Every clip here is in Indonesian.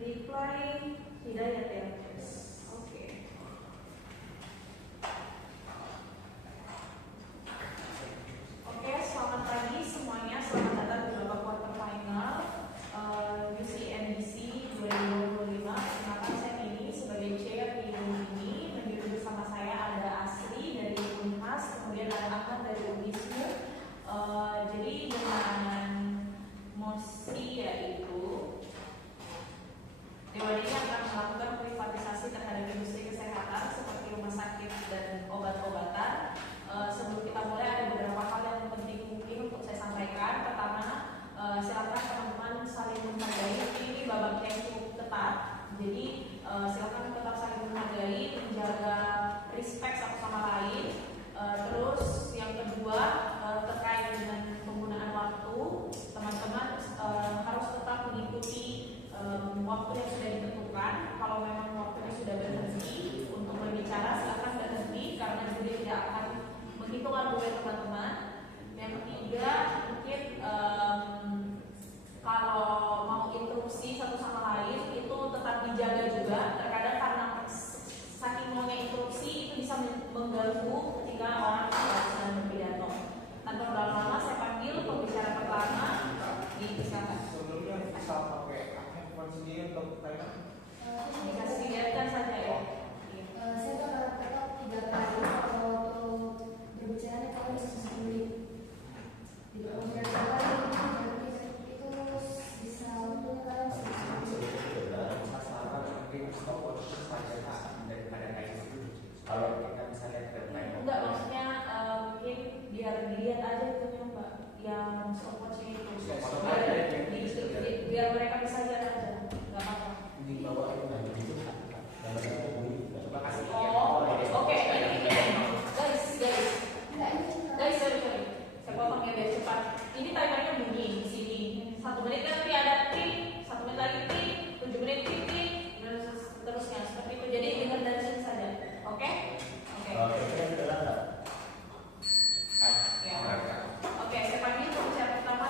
Reply Hidayat ya. Oke. Oke, selamat pagi semuanya. Selamat datang di babak quarter final UCNBC 2025. Perkenalkan, saya Nini sebagai chair di event ini. Menjadi bersama saya ada Asri dari Unhas, kemudian ada Ahmad dari Unismu. Jadi dengan mosi yaitu Dewan ini akan melakukan privatisasi terhadap industri kesehatan seperti rumah sakit dan obat-obatan. Sebelum kita mulai ada beberapa hal yang penting mungkin untuk saya sampaikan. Pertama, silakan teman-teman saling menghargai. Ini babak yang cukup ketat, jadi silakan tetap saling menghargai, menjaga respect satu sama lain. Terus yang kedua terkait dengan penggunaan waktu, teman-teman harus tetap mengikuti waktu yang sudah ditentukan. Kalau memang waktunya sudah berhenti untuk berbicara, silakan berhenti karena juga tidak akan menghitung argumen teman-teman. Yang ketiga, mungkin kalau mau interupsi satu sama lain itu tetap dijaga juga. Terkadang karena saking maunya interupsi itu bisa mengganggu ketika orang sedang berpidato. Tanpa berlama-lama saya panggil pembicara pertama di silakan. Sebelumnya bisa pakai handphone sendiri untuk tanya. Dikasih lihatkan saja ya. Saya bakal tetap 3 kali kalau untuk berbicara kalau bisa sendiri. Di pembicara kali itu bisa untuk kalian Sasaran mungkin stopwatch saja daripada kayak itu. Kalau kita bisa lihat ke timer. Enggak, maksudnya mungkin biar dilihat aja itunya Mbak, yang stopwatchnya itu. Biar mereka bisa lihat aja, nggak apa-apa. Di bawah itu nanti itu. Coba kasih lihat. Oh, oke. Guys, sorry. Saya potong ya biar cepat. Ini timernya bunyi di sini. 1 menit kan nanti ada tik, 1 menit lagi tik, 7 menit tik, dan seterusnya seperti itu. Jadi dengar dari sini saja. Oke? Oke, saya panggil pembicara pertama.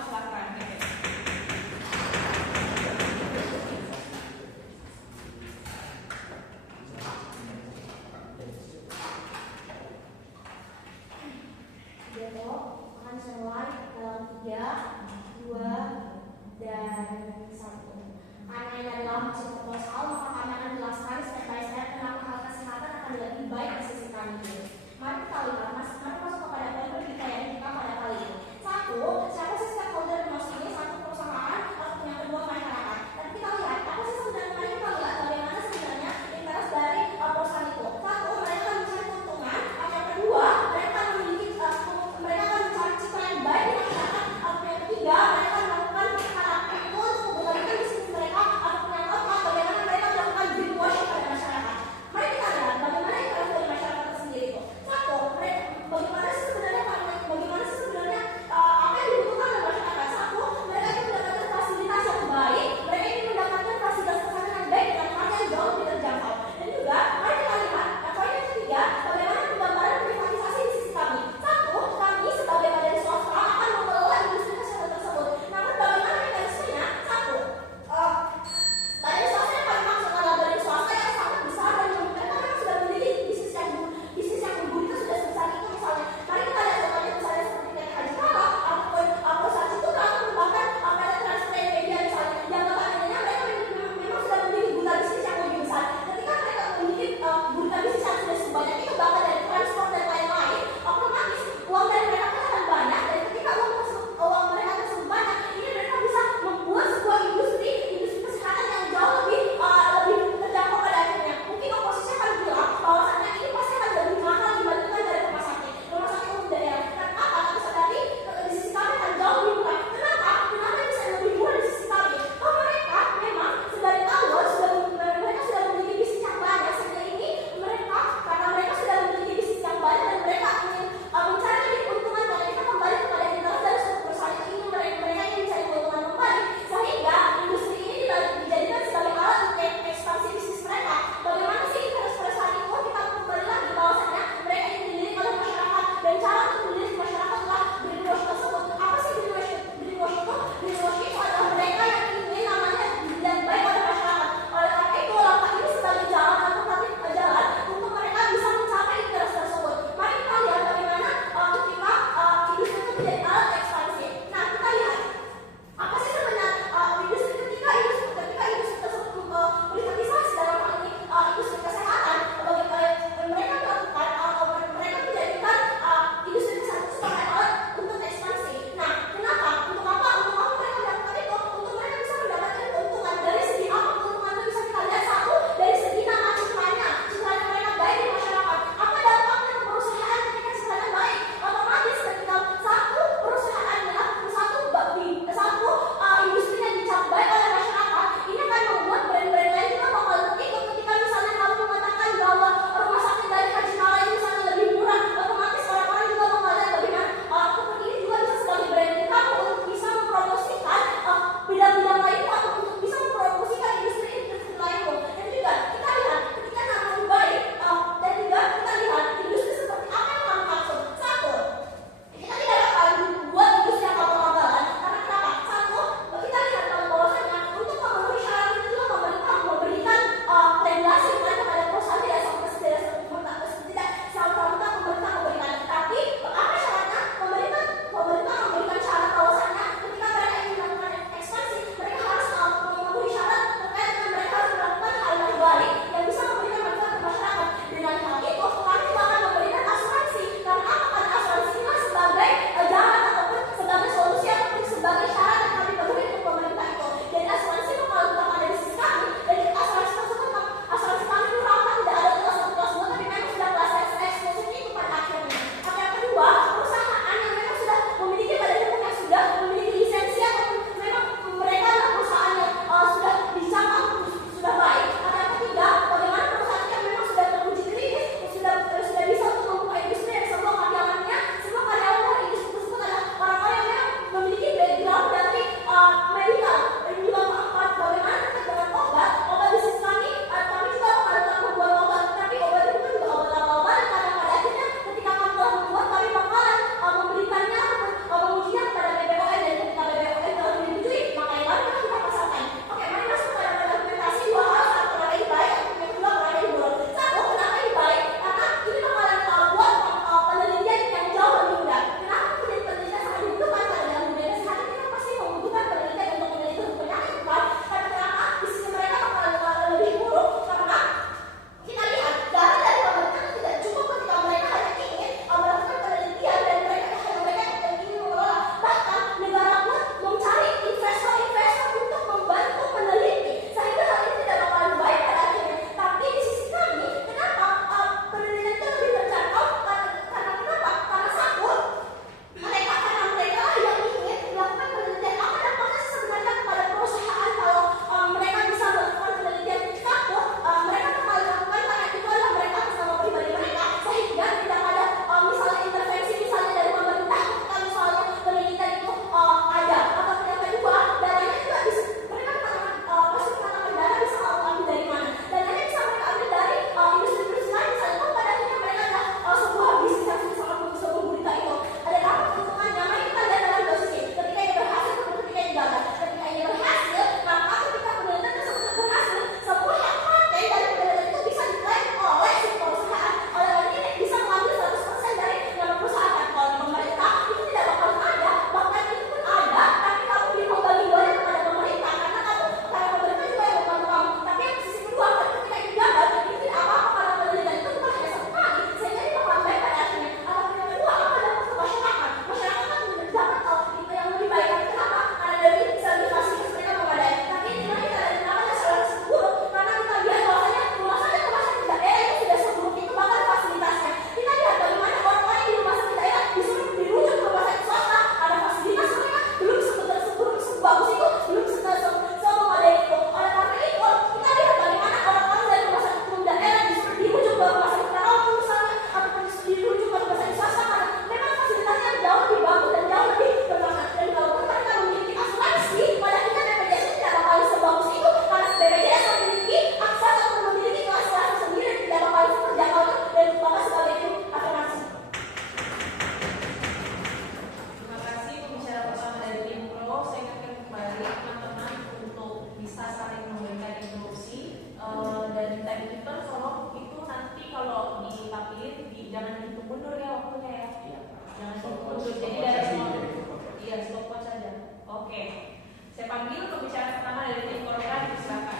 Iya, stopwatch saja. Oke. Saya panggil pembicara pertama dari tim korporat, silakan.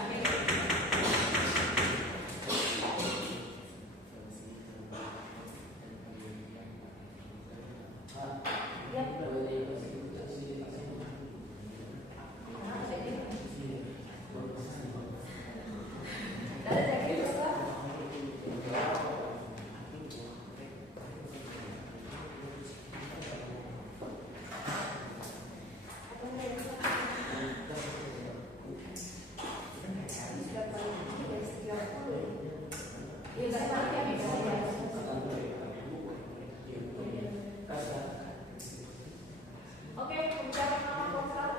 Oke, pembicara pertama korporat.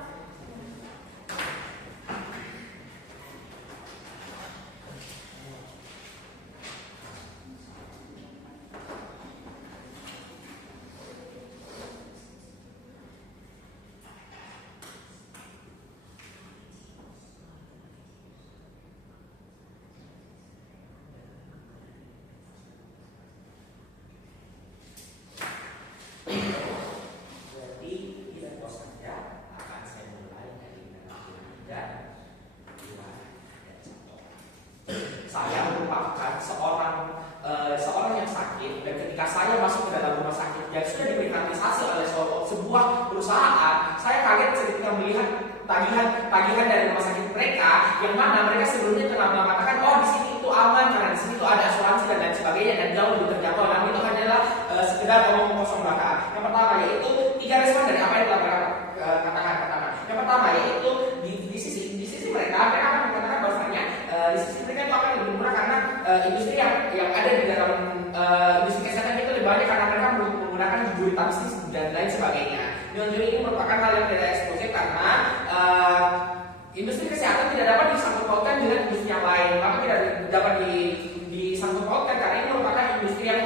Jadi tidak saja akan saya mulai dari narasi dan dua dan satu. Saya merupakan seorang yang sakit, dan ketika saya masuk ke dalam rumah sakit yang sudah diprivatisasi oleh sebuah perusahaan, saya kaget ketika melihat tagihan dari rumah sakit mereka, yang mana mereka sebelumnya telah mengatakan, oh di sini itu aman karena di sini itu ada asuransi dan lain sebagainya, dan jauh lebih terjangkau. Namun itu hanyalah sekedar omong kosong belaka. Yang pertama yaitu 3 respon dari apa yang telah mereka katakan pertama. Yang pertama yaitu di sisi mereka akan mengatakan bahwasanya di sisi mereka itu akan lebih murah karena industri yang ada di dalam industri kesehatan itu lebih banyak karena mereka menggunakan gurita bisnis dan lain sebagainya. Nilai ini merupakan hal yang tidak eksklusif karena industri kesehatan tidak dapat disangkut pautkan dengan industri yang lain. Maka tidak dapat disangkut pautkan karena ini merupakan industri yang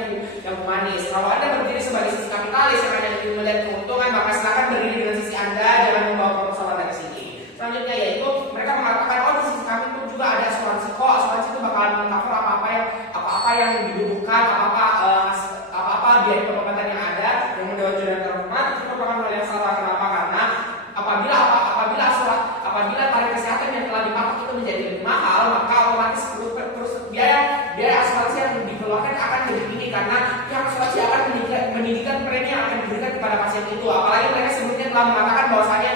humanis. Kalau Anda berdiri sebagai sisi kapitalis yang hanya ingin melihat keuntungan, maka silakan berdiri dengan sisi Anda, jangan membawa proposal Anda ke sini. Selanjutnya yaitu mereka mengatakan, oh di sisi kami pun juga ada asuransi kok. Asuransi itu bakalan mengcover apa-apa yang dibutuhkan, apa-apa biaya pengobatan yang ada, yang mendewan dan terhormat. Itu merupakan hal yang salah. Kenapa? Karena apabila tarif kesehatan yang telah dipatok itu menjadi lebih mahal, maka otomatis terus biaya asuransi yang dikeluarkan akan lebih tinggi karena pihak asuransi akan meninggikan premi yang akan diberikan kepada pasien itu. Apalagi mereka sebelumnya telah mengatakan bahwasanya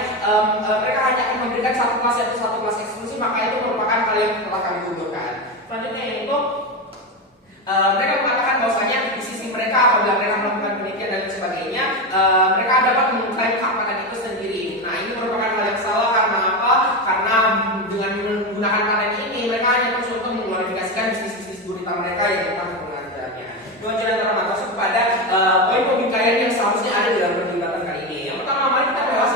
mereka hanya akan memberikan satu kelas eksklusif, maka itu merupakan hal yang telah kami gugurkan. Selanjutnya yaitu mereka mengatakan bahwasanya di sisi mereka apabila mereka melakukan penelitian dan sebagainya, mereka dapat mengklaim hak paten itu sendiri. Nah, ini merupakan hal yang salah. Karena apa? Karena dengan menggunakan paten ini mereka hanya terus untuk mengglorifikasikan bisnis gurita mereka yang tentang pengadilannya. Kewajiban dapat masuk kepada poin pembingkaian yang seharusnya ada dalam perdebatan kali ini. Yang pertama, mari kita bahas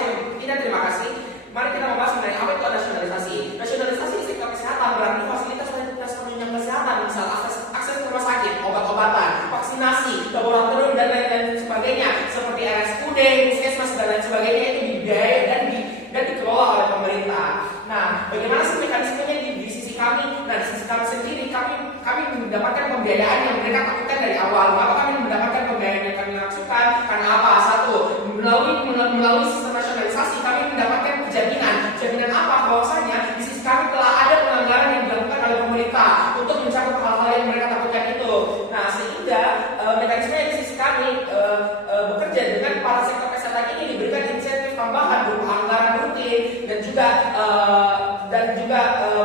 terima kasih. Mari kita membahas mengenai apa itu nasionalisasi. Nasionalisasi sektor kesehatan berarti fasilitas penunjang kesehatan, misal akses rumah sakit, obat-obatan, vaksinasi, laboratorium dan lain-lain sebagainya, seperti RSUD, puskesmas dan lain sebagainya itu dibiayai dan dikelola oleh pemerintah. Nah, bagaimana sih mekanismenya di sisi kami? Nah, di sisi kami sendiri kami mendapatkan pembiayaan yang mereka takutkan dari awal. Mengapa kami mendapatkan pembiayaan yang kami maksudkan? Karena apa? Satu, melalui sistem nasionalisasi kami mendapatkan jaminan apa? Bahwasanya di sisi kami telah ada pelanggaran yang dilakukan oleh pemerintah untuk mencakup hal-hal yang mereka takutkan itu. Nah, sehingga mekanisme di sisi kami bekerja dengan para sektor kesehatan ini diberikan insentif tambahan berupa anggaran rutin dan juga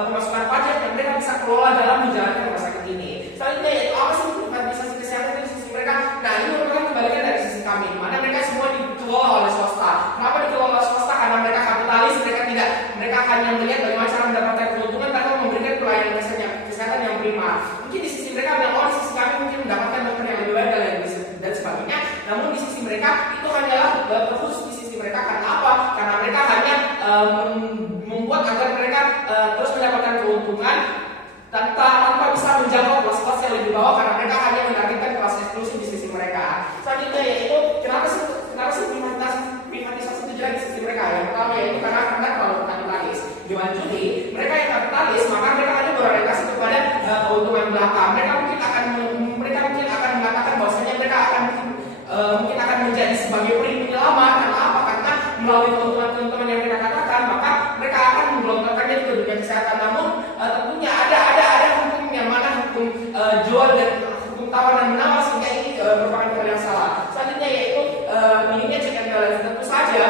pemasukan pajak yang mereka bisa kelola dalam menjalankan rumah sakit ini. Selanjutnya yaitu apa sih privatisasi kesehatan di sisi mereka? Nah, ini merupakan kebalikan dari sisi kami, mana mereka semua dikelola oleh swasta. Kenapa dikelola oleh swasta? Karena mereka kapitalis, mereka hanya melihat bagaimana cara mendapatkan keuntungan tanpa memberikan pelayanan kesehatan yang prima. Mungkin di sisi mereka bilang, oh di sisi kami mungkin mendapatkan dokter yang lebih baik dan sebagainya. Namun di sisi mereka itu hanyalah berkhusus di sisi mereka. Karena apa? Karena mereka hanya membuat agar mereka terus mendapatkan keuntungan tanpa bisa menjangkau kelas-kelas yang lebih bawah, karena mereka hanya menargetkan kelas eksklusif di sisi mereka. Selanjutnya yaitu kenapa sih privatisasi itu jelek di sisi mereka? Yang pertama yaitu karena terlalu kapitalis. Dilanjuti, mereka yang kapitalis maka mereka hanya berorientasi kepada keuntungan belaka. Mereka mungkin akan mengatakan bahwasanya mereka akan mungkin akan menjadi sebagai penyelamat. Karena apa? Karena melalui keuntungan teman-teman yang mereka katakan, maka mereka akan menggelontorkannya ke dunia kesehatan. Namun tentunya ada hukum yang mana hukum jual dan hukum tawar dan menawar, sehingga ini merupakan hal yang salah. Selanjutnya yaitu minimnya check and balance. Tentu saja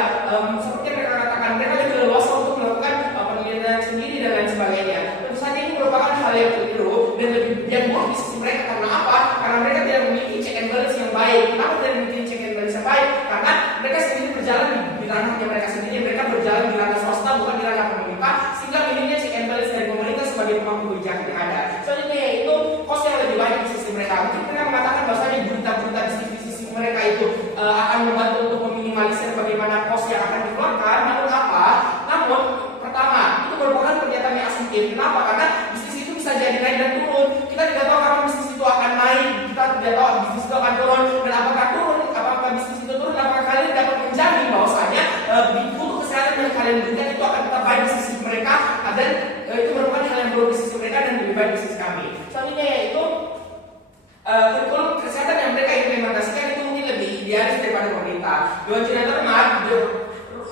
seperti yang mereka katakan, mereka lebih leluasa untuk melakukan penelitian sendiri dan lain sebagainya. Tentu saja ini merupakan hal yang keliru dan lebih yang buruk di sisi mereka. Karena apa? Karena mereka tidak memiliki check and balance yang baik. Kenapa tidak memiliki check and balance yang baik? Karena mereka sendiri berjalan di ranahnya mereka sendiri. Mereka berjalan di ranah swasta, bukan di ranah pemerintah, sehingga minimnya check and balance dari pemerintah sebagai pemangku kebijakan yang ada. Selanjutnya yaitu cost yang lebih baik di sisi mereka. Mungkin mereka mengatakan bahwasanya berita-berita di sisi mereka itu akan membantu untuk meminimalisir bagaimana cost yang akan dikeluarkan. Namun apa? Namun pertama, itu merupakan pernyataan yang asumtif. Kenapa? Karena bisnis itu bisa jadi naik dan turun. Kita tidak tahu kapan bisnis itu akan naik, kita tidak tahu bisnis itu akan turun, dan apakah bisnis itu turun, apakah kalian dapat menjamin bahwasanya untuk kesehatan yang kalian berikan itu akan tetap baik di sisi mereka, dan itu merupakan hal yang buruk di sisi mereka dan lebih baik di sisi kami. Selanjutnya yaitu kurikulum kesehatan yang mereka implementasikan itu mungkin lebih idealis daripada pemerintah. Dewan Jurnal Termat,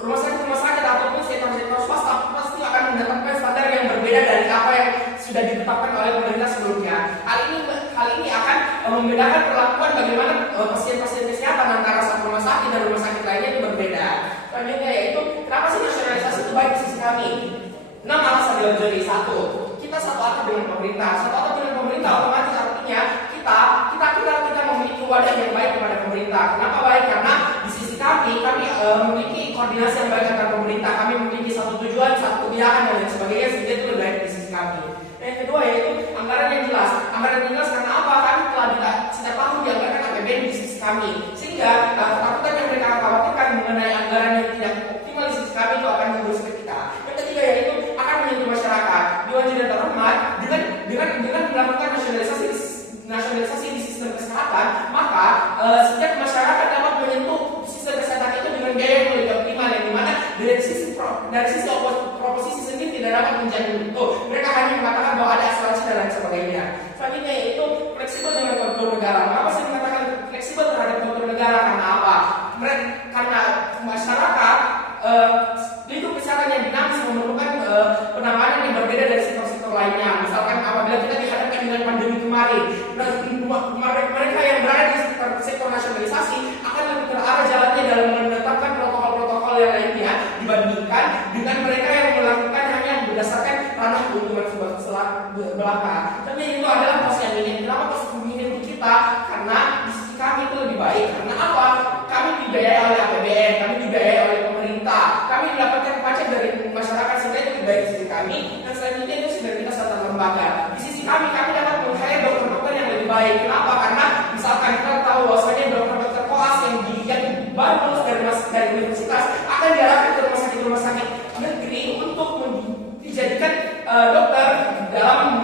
rumah sakit ataupun sektor swasta pasti akan mendapatkan standar yang berbeda dari apa yang sudah ditetapkan oleh pemerintah sebelumnya. Hal ini akan membedakan perlakuan bagaimana pasien-pasien kesehatan antara satu rumah sakit dan rumah sakit lainnya itu berbeda. Selanjutnya yaitu kenapa sih nasionalisasi itu baik di sisi kami? 6 alasan Dewan. 1. Kita satu atap dengan pemerintah. Satu atap dengan pemerintah otomatis artinya kita memiliki wadah yang baik kepada pemerintah. Kenapa baik? Karena di sisi kami memiliki koordinasi yang baik antar pemerintah. Kami memiliki satu tujuan, satu kebijakan dan lain sebagainya, sehingga itu lebih baik di sisi kami. Yang kedua yaitu anggaran yang jelas. Anggaran yang jelas karena apa? Kami telah setiap tahun dianggarkan APBN di sisi kami, sehingga ketakutan yang mereka khawatirkan mengenai anggaran yang tidak optimal di sisi kami itu akan mengurus ke kita. Yang ketiga yaitu akan menyentuh masyarakat. Dewan Jurnal Termat dengan melakukan nasionalisasi di sistem kesehatan, maka setiap masyarakat dapat menyentuh sistem kesehatan itu dengan biaya yang lebih optimal, yang dimana dari sisi proposisi sendiri tidak dapat menjamin itu. Mereka hanya mengatakan bahwa ada asuransi dan lain sebagainya. Selanjutnya yaitu fleksibel dengan kontur negara. Mengapa saya mengatakan fleksibel terhadap kontur negara? Karena apa? Karena masyarakat hidup kesehatan yang dinamis memerlukan penanganan yang berbeda dari sektor-sektor lainnya. Misalkan apabila kita dihadapkan dengan pandemi kemarin, mereka yang berada di sektor nasionalisasi akan lebih terarah jalannya dalam menetapkan protokol-protokol yang lainnya dibandingkan dengan mereka yang melakukan hanya berdasarkan ranah keuntungan belaka. Tapi itu adalah pos yang minim. Kenapa pos minim di kita? Karena di sisi kami itu lebih baik. Karena apa? Kami dibiayai oleh APBN, kami dibiayai oleh pemerintah, kami mendapatkan pajak dari masyarakat, sehingga itu lebih baik di sisi kami. Dan selanjutnya itu sinergitas antar lembaga. Di sisi kami dapat meng-hire dokter-dokter yang lebih baik. Kenapa? Karena misalkan kita tahu bahwasanya dokter-dokter koas yang baru lulus dari universitas akan diarahkan ke rumah sakit negeri untuk dijadikan dokter dalam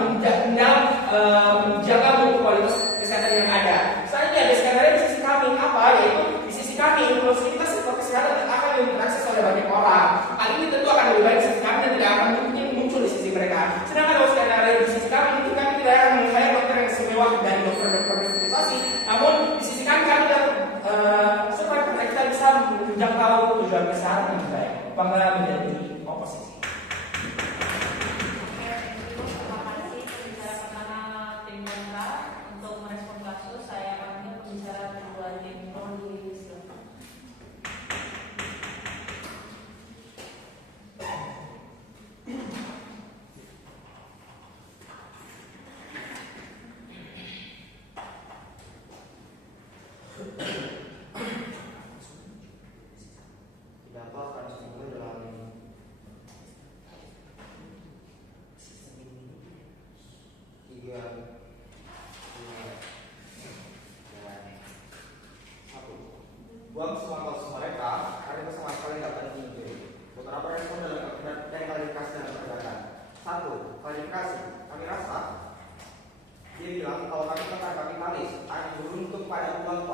menjaga mutu kualitas kesehatan yang ada. Selanjutnya ada skenario di sisi kami apa? Yaitu di sisi kami inklusivitas sektor kesehatan akan lebih terakses oleh banyak orang. Hal ini tentu akan lebih baik di sisi kami dan tidak akan mungkin muncul di sisi mereka. Sedangkan kalau skenario di sisi kami itu kami tidak akan meng-hire dokter yang istimewa dari dokter-dokter organisasi. Namun di sisi kami dapat supaya kita bisa menjangkau tujuan kesehatan yang baik. Bangga menjadi oposisi. Terima kasih pembicara pertama tim Kontra. Untuk merespon kasus, saya panggil pembicara kedua tim Roni. Pidato akan dimulai dalam 3, 2, 1. Buang semua kasus mereka, karena sama sekali dapat dihidupi. Beberapa respon dari klarifikasi dan perdebatan. 1. Klarifikasi. Kami rasa dia bilang kalau kami kata kapitalis hanya beruntung pada uang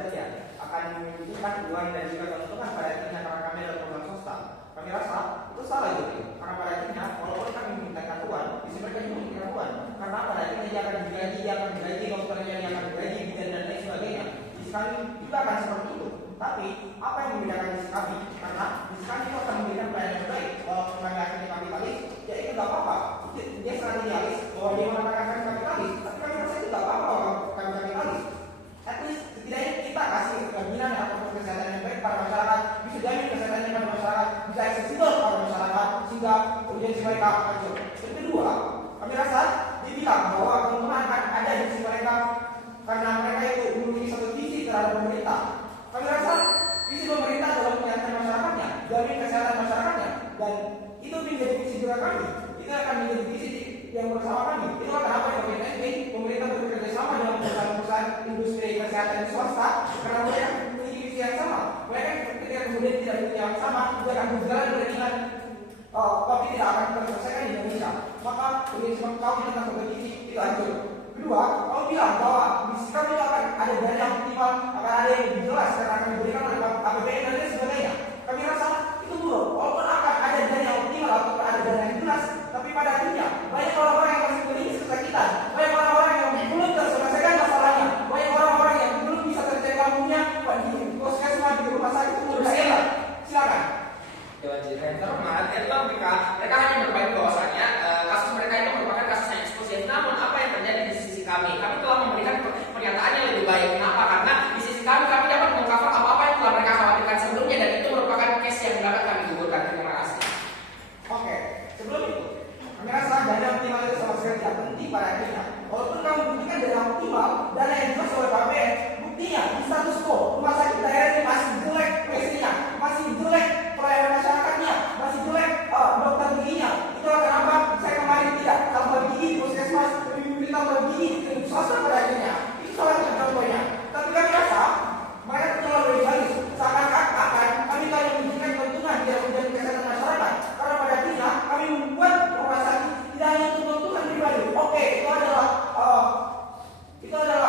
saja, akan membutuhkan uang dan juga keuntungan pada akhirnya karena kami adalah program swasta. Kami rasa itu salah juga, karena pada akhirnya walaupun kami memintakan uang, bisa mereka juga memintakan uang. Karena pada akhirnya dia akan digaji, dokternya dia akan digaji, dan lain sebagainya. Di kami juga akan seperti itu. Tapi mereka hancur. Yang kedua, kami rasa dibilang bahwa keuntungan akan ada di sisi mereka karena mereka itu memiliki satu visi terhadap pemerintah. Kami rasa visi pemerintah adalah menyelamatkan masyarakatnya, jamin kesehatan masyarakatnya, dan itu menjadi visi juga kami. Itu akan menjadi visi yang bersama kami. Itulah kenapa di COVID-19 pemerintah bekerja sama dengan perusahaan-perusahaan industri kesehatan swasta karena mereka memiliki visi yang sama. Mereka ketika kemudian tidak punya yang sama, juga akan berjalan beriringan. Tapi tidak akan terselesaikan di Indonesia. Maka prinsip kami tentang kompetisi itu hancur. Kedua, kau bilang bahwa visi kami itu akan ada dana yang optimal, akan ada yang lebih jelas karena akan diberikan oleh APBN dan lain sebagainya. Kami rasa itu buruk. Walaupun akan ada dana yang optimal atau ada dana yang jelas, tapi pada akhirnya banyak orang-orang yang masih memiliki kesakitan, banyak orang-orang yang belum terselesaikan masalahnya, banyak orang-orang yang belum bisa tercek lampunya di puskesmas, di rumah sakit itu daerah. Silakan. Dewan Jenderal terhormat, mereka hanya bermain bahwasanya kasus mereka itu merupakan kasus yang eksklusif. Namun apa yang terjadi di sisi kami telah memberikan pernyataan yang lebih baik. Kenapa? Karena di sisi kami dapat mengcover apa-apa yang telah mereka khawatirkan sebelumnya, dan itu merupakan case yang dapat kami gugurkan. Terima kasih. Oke, sebelum itu, kami rasa dana optimal itu sama sekali tidak penting pada akhirnya. Walaupun kamu buktikan dana optimal, dana yang jelas oleh KPN, buktinya di status quo rumah sakit daerah ini masih jelek WC-nya, masih jelek pelayanan masyarakatnya, masih jelek dokter giginya. Itulah kenapa saya kemarin tidak tambah gigi di puskesmas, lebih memilih tambah gigi di klinik swasta pada akhirnya. Itu salah satu contohnya. Tapi kami rasa mereka terlalu egois. Seakan-akan kami telah memberikan keuntungan tidak menjadi kesehatan masyarakat. Karena pada akhirnya kami membuat rumah sakit tidak hanya untuk keuntungan pribadi. Oke, itu adalah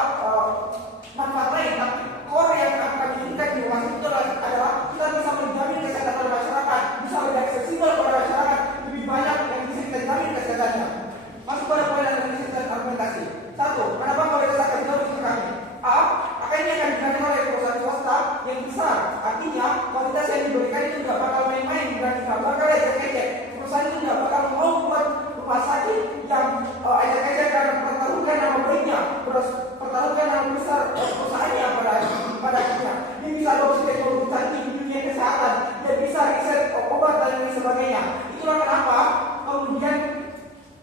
manfaat lain. Tapi core yang kami inginkan di rumah sakit itu adalah kita bisa menjamin kesehatan pada masyarakat, bisa lebih aksesibel pada masyarakat, lebih banyak yang bisa kita jamin kesehatannya. Masuk pada poin analisis dan argumentasi. Satu, kenapa kualitas akan jauh untuk kami? Maka ini akan diganti oleh perusahaan swasta yang besar. Artinya kualitas yang diberikan itu tidak bakal main-main dan tidak bakal ecek-ecek. Perusahaan itu tidak bakal mau buat rumah sakit yang ecek-ecek karena pertaruhkan nama baiknya, pertaruhkan nama besar perusahaannya pada akhirnya. Dia bisa adopsi teknologi canggih di dunia kesehatan, dia bisa riset obat dan lain sebagainya. Itulah kenapa kemudian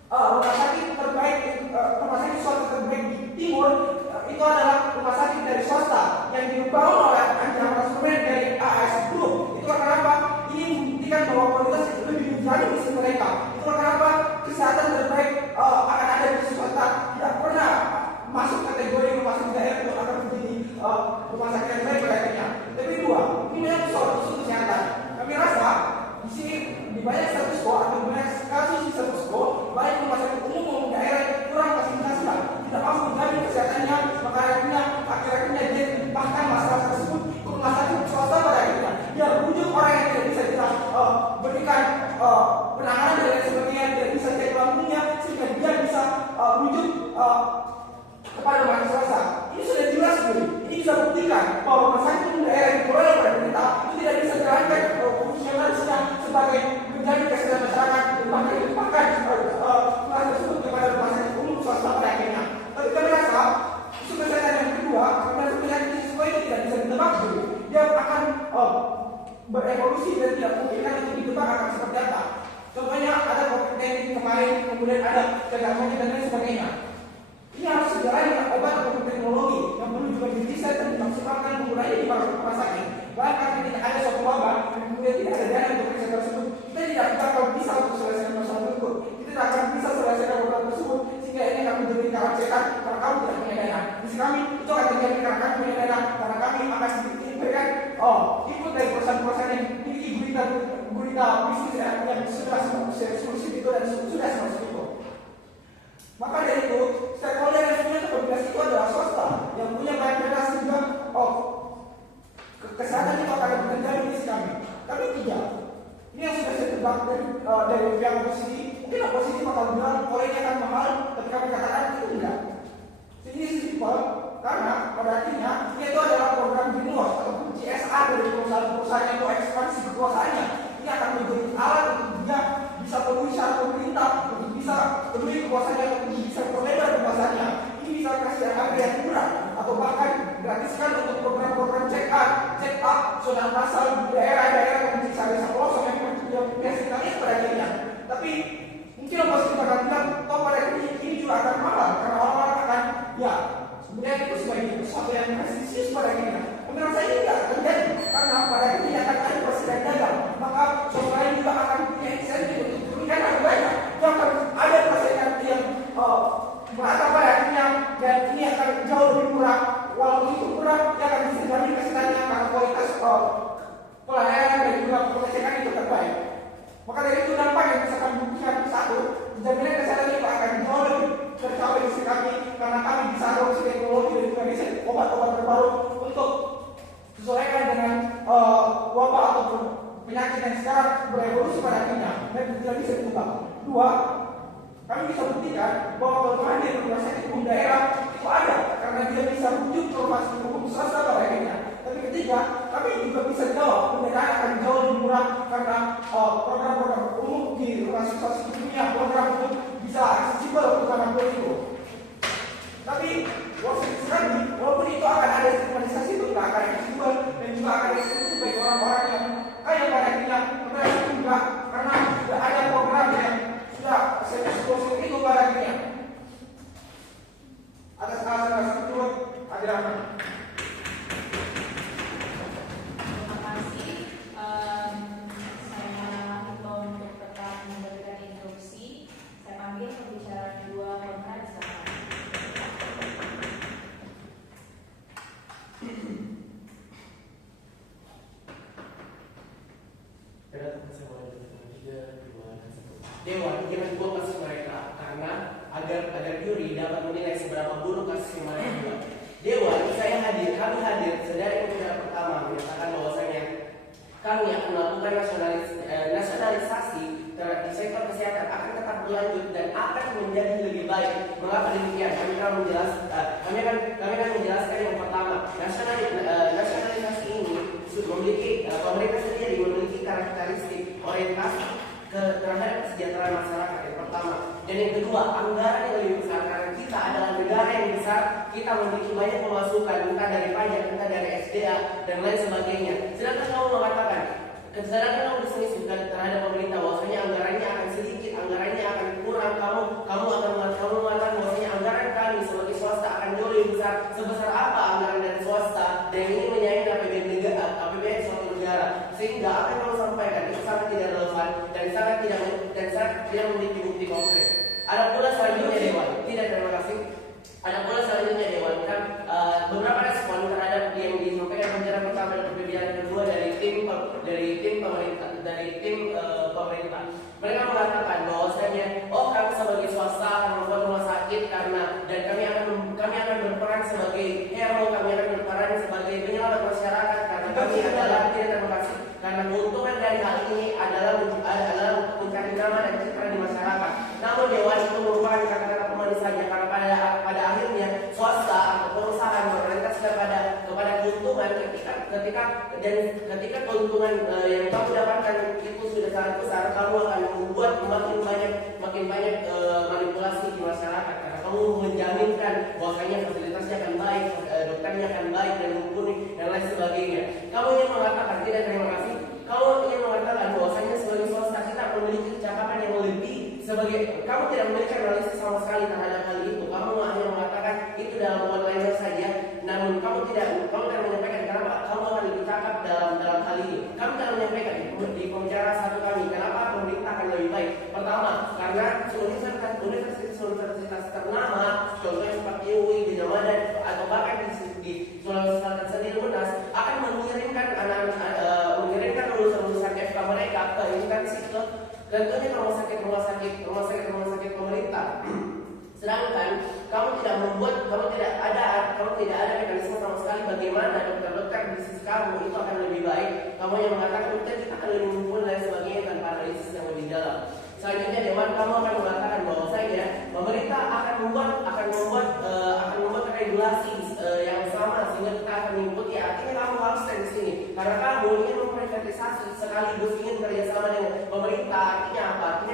rumah sakit terbaik, rumah sakit swasta terbaik di timur itu adalah rumah sakit dari swasta yang dibangun oleh konsumen dari AS Group. Itulah kenapa ini membuktikan bahwa kualitas itu lebih menjamin di mereka. Itulah kenapa kesehatan terbaik akan ada di swasta, tidak pernah masuk kategori rumah sakit daerah itu akan menjadi rumah sakit yang baik pada akhirnya. Tapi dua, ini memang soal kesehatan. Kami rasa di sini di banyak status quo atau banyak kasus di status quo, baik rumah sakit umum maupun daerah kurang fasilitasnya, tidak mampu menjamin kesehatannya, maka akhirnya dia bahkan masalah tersebut ke rumah sakit swasta pada akhirnya. Dia rujuk orang yang tidak bisa kita berikan penanganan dan lain sebagainya, tidak bisa cek lampunya, sehingga dia bisa rujuk kepada rumah sakit swasta. Ini sudah jelas dulu. Ini bisa buktikan bahwa rumah sakit umum daerah yang dikelola oleh pemerintah itu tidak bisa jalankan fungsionalisnya sebagai menjadi kesehatan masyarakat, bahkan kelas tersebut kepada rumah sakit umum swasta pada akhirnya. Tapi kami rasa isu kesehatan yang kedua, kami rasa penyakit siswa itu tidak bisa ditebak dulu. Dia akan berevolusi dan tidak mungkin untuk ditebak akan seperti apa. Contohnya ada COVID-19 kemarin, kemudian ada cacar monyet dan lain sebagainya. Ini harus segera dengan obat ataupun teknologi yang perlu juga diriset dan dimaksimalkan penggunanya di rumah sakit. Bahkan tidak ada suatu wabah dan kemudian tidak ada dana untuk riset tersebut, kita tidak akan bisa untuk selesaikan masalah tersebut. Kita tidak akan bisa selesaikan masalah tersebut sehingga ini akan menjadi kawasan karena kamu tidak punya dana. Di kami itu akan terjadi karena kami punya dana, karena kami akan diberikan input dari perusahaan-perusahaan yang memiliki gurita bisnis yang sudah eksklusif itu dan sudah seperti itu. Maka dari itu, stakeholder yang punya kapabilitas itu adalah swasta yang punya banyak relasi juga. Kesehatan itu akan terjadi di sisi kami. Tapi tidak. Ini yang sudah saya tebak dari pihak oposisi. Mungkin oposisi bakal bilang kalau ini akan mahal, tapi kami katakan itu tidak. Ini simpel karena pada akhirnya itu adalah program Greenwash ataupun CSR dari perusahaan-perusahaan yang mau ekspansi kekuasaannya. Ini akan menjadi alat untuk dia bisa peduli secara pemerintah, untuk bisa peduli kekuasaannya, untuk bisa perlebar kekuasaannya. Ini bisa kasih harga yang murah atau bahkan gratiskan untuk program-program check up zona massal di daerah-daerah yang menjadi desa pelosok yang biasa kita lihat pada akhirnya. Tapi Maka dari itu nampaknya misalkan bukunya satu, jaminan kesehatan itu akan jauh lebih tercapai di sisi kami karena kami bisa adopsi teknologi dan juga bisa obat-obat terbaru untuk sesuaikan dengan wabah ataupun penyakit yang sekarang berevolusi pada akhirnya dan tidak bisa ditebak. Dua, kami bisa buktikan bahwa kebutuhan di rumah sakit umum daerah itu ada karena dia bisa rujuk ke rumah sakit umum swasta pada akhirnya. Tapi ketiga, kami juga bisa jawab pembedahan akan jauh lebih murah karena program-program umum di rumah sakit umumnya program itu bisa aksesibel untuk anak itu. Tapi sekali, walaupun itu akan ada stigmatisasi itu tidak akan aksesibel dan juga akan eksklusif bagi orang-orang yang kaya pada akhirnya mereka juga karena tidak ada program yang sudah eksklusif itu pada akhirnya. Atas alasan tersebut, ada apa? Terima kasih. Saya himbau untuk tetap memberikan instruksi. Saya panggil pembicara kedua kontra silakan. Dewan jangan buang kasus mereka karena agar juri dapat menilai seberapa buruk kasus yang mereka buat. Dewan, kami hadir sedari pembicara pertama menyatakan bahwasanya kami akan melakukan nasionalisasi di sektor kesehatan akan tetap berlanjut dan akan menjadi lebih baik. Mengapa demikian? Kami akan menjelaskan yang pertama. Nasionalisasi ini memiliki pemerintah sendiri memiliki karakteristik orientasi terhadap kesejahteraan masyarakat yang pertama, dan yang kedua anggaran yang lebih besar karena kita adalah negara yang besar, kita memiliki banyak pemasukan entah dari pajak, entah dari SDA dan lain sebagainya. Sedangkan kamu mengatakan kamu dismissive terhadap pemerintah bahwasanya anggarannya akan sedikit, anggarannya akan kurang, kamu mengatakan bahwasanya anggaran kami sebagai swasta akan jauh lebih besar. Sebesar apa anggaran dari swasta dan ini menyaingi APBN suatu negara, sehingga apa yang kamu sampaikan itu sangat tidak relevan dan sangat tidak memiliki bukti konkret. Ada pula selanjutnya Dewan, terima kasih. Ada pula selanjutnya Dewan kan beberapa respon terhadap yang disampaikan pembicaraan pertama dan pembicaraan kedua dari tim pemerintah. Mereka mengatakan bahwasanya kami sebagai swasta akan membuat rumah sakit dan kami akan berperan sebagai hero, kami akan berperan sebagai penyelamat masyarakat karena kami adalah demokrasi. Karena keuntungan dari hal ini adalah untuk mencari nama dan citra di masyarakat. Namun Dewan itu merupakan kata-kata pemanis saja karena pada akhirnya swasta atau perusahaan berorientasi kepada keuntungan ketika keuntungan yang kamu dapatkan itu sudah sangat besar, kamu akan membuat makin banyak manipulasi di masyarakat karena kamu menjaminkan bahwasanya fasilitasnya akan baik, dokternya akan baik dan mumpuni dan lain sebagainya. Kamu ingin mengatakan terima kasih. Kamu ingin mengatakan bahwasanya sebagai swasta kita memiliki kecakapan yang lebih kamu tidak memiliki analisis sama sekali terhadap hal itu. Kamu hanya mengatakan itu dalam one liner saja. Namun kamu tidak menyampaikan kenapa kamu akan lebih cakap dalam hal ini. Kamu tidak menyampaikan di pembicara satu kami kenapa pemerintah akan lebih baik. Pertama, karena universitas ternama, contohnya seperti UI, Gajah Mada, atau bahkan di Sulawesi Selatan sendiri UNAS akan mengirimkan lulusan FK mereka ke instansi tentunya rumah sakit pemerintah. Sedangkan kamu tidak ada mekanisme sama sekali bagaimana dokter-dokter di sisi kamu itu akan lebih baik. Kamu yang mengatakan kita akan lebih mumpuni dan sebagainya tanpa analisis yang lebih dalam. Selanjutnya Dewan, kamu akan mengatakan bahwasanya pemerintah akan membuat regulasi yang sama sehingga kita akan mengikuti. Artinya kamu harus stand di sini karena kamu ingin memprivatisasi sekaligus ingin kerjasama dengan pemerintah. Artinya apa?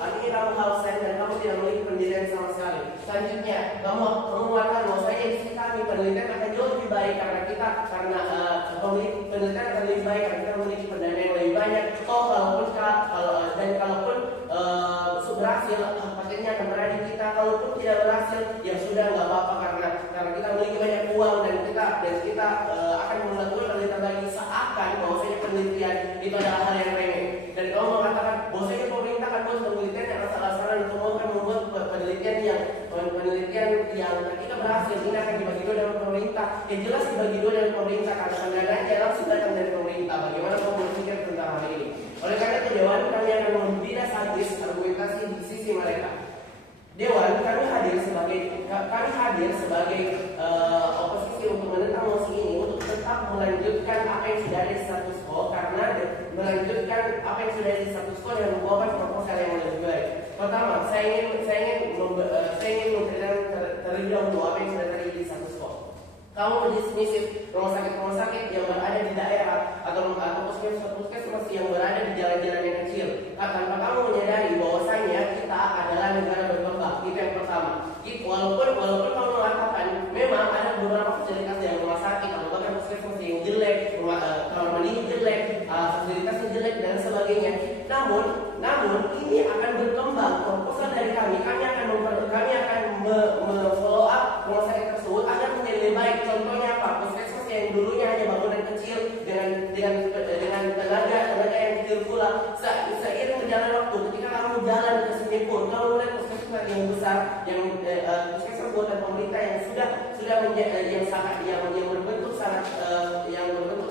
Artinya kamu harus stand dan kamu tidak memiliki pendirian sama sekali. Selanjutnya kamu mengatakan bahwasanya di sini kami penelitian akan jauh lebih baik karena penelitian akan lebih baik karena kita memiliki pendanaan yang lebih banyak. Kalaupun berhasil, patentnya akan berada di kita. Kalaupun tidak berhasil, ya sudah nggak apa-apa karena kita memiliki banyak uang dan kita akan melakukan penelitian lagi seakan bahwasanya penelitian itu adalah hal yang remeh. Dan kamu mengatakan bahwasanya pemerintah akan buat penelitian yang asal-asalan untuk membuat penelitian yang ketika berhasil ini akan dibagi dua dengan pemerintah. Yang jelas dibagi dua dengan pemerintah karena pendanaan langsung datang dari pemerintah. Bagaimana kamu berpikir tentang hal ini? Oleh karena itu Dewan, kami kami akan tidak sadis argumentasi di sisi mereka. Dewan, kami hadir sebagai oposisi untuk menentang mosi ini untuk tetap melanjutkan apa yang sudah ada di status quo, karena melanjutkan apa yang sudah ada di status quo dan membawa proposal yang lebih baik. Pertama, saya ingin menceritakan terlebih dahulu apa yang sudah terjadi di status quo. Kamu dismisif rumah sakit yang berada di daerah atau puskesmas yang berada di jalan-jalan yang kecil, tanpa kamu menyadari bahwasanya kita adalah negara berkembang. Itu yang pertama. Walaupun kamu mengatakan memang ada beberapa fasilitas yang rumah sakit atau bahkan puskesmas yang jelek, kamar mandi jelek, fasilitasnya jelek dan sebagainya. Namun ini akan berkembang. Proposal dari kami akan follow up rumah sakit tersebut agar menjadi lebih baik. Contohnya apa? Puskesmas yang dulunya hanya bangunan kecil dengan tenaga yang kecil pula. Seiring berjalan waktu, ketika kamu jalan ke sini pun, kamu melihat puskesmas yang besar, yang puskesmas buatan pemerintah yang sudah berbentuk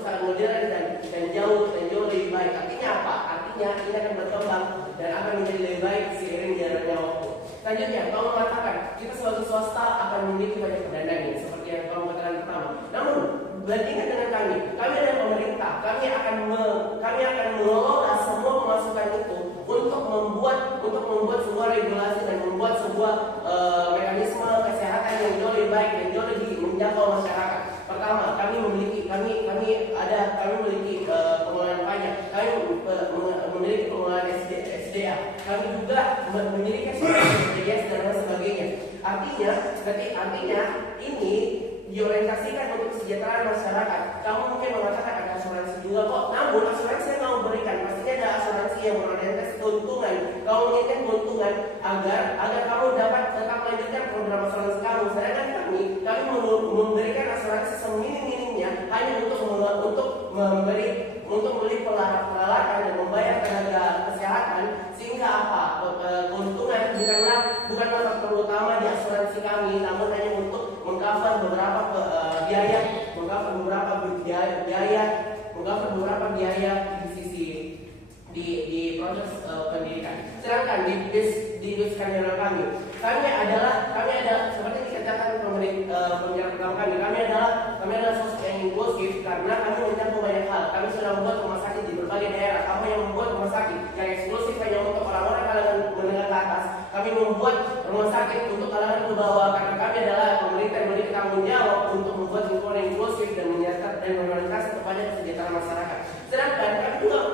sangat modern dan jauh lebih baik. Artinya apa? Artinya ini akan berkembang dan akan menjadi lebih baik seiring jalannya waktu. Selanjutnya, kamu mengatakan kita sebagai swasta akan memiliki banyak pendanaan seperti yang kamu katakan pertama. Namun bandingkan dengan kami adalah pemerintah. Kami akan mengelola semua pemasukan itu untuk membuat sebuah regulasi dan membuat sebuah mekanisme kesehatan yang jauh lebih baik dan jauh lebih menjangkau masyarakat. Pertama, kami memiliki pengelolaan pajak, kami memiliki pengelolaan SDA, kami juga memiliki SDGs dan lain sebagainya. Artinya ini diorientasikan untuk kesejahteraan masyarakat. Kamu mungkin mengatakan ada asuransi juga kok, namun asuransi yang kamu berikan pastinya ada asuransi yang berorientasi keuntungan. Kamu menginginkan keuntungan agar kamu dapat tetap melanjutkan program asuransi kamu. Sedangkan kami memberikan asuransi seminim-minimnya hanya untuk membeli peralatan dan membayar tenaga kesehatan, sehingga apa? Keuntungan bukanlah faktor utama di asuransi kami, namun hanya untuk mengcover beberapa biaya di sisi di proses pendidikan. Sedangkan di skenario kami adalah seperti dikatakan pembicara pertama kami adalah sosok yang inklusif karena kami mencakup banyak hal. Kami sudah membuat rumah sakit di berbagai daerah. Apa yang membuat rumah sakit yang eksklusif hanya untuk orang-orang kalangan menengah ke atas? Kami membuat rumah sakit untuk kalangan ke bawah karena kami adalah pemerintah yang memiliki tanggung jawab untuk membuat lingkungan yang inklusif dan menyasar dan memorientasi kepada kesejahteraan masyarakat. Sedangkan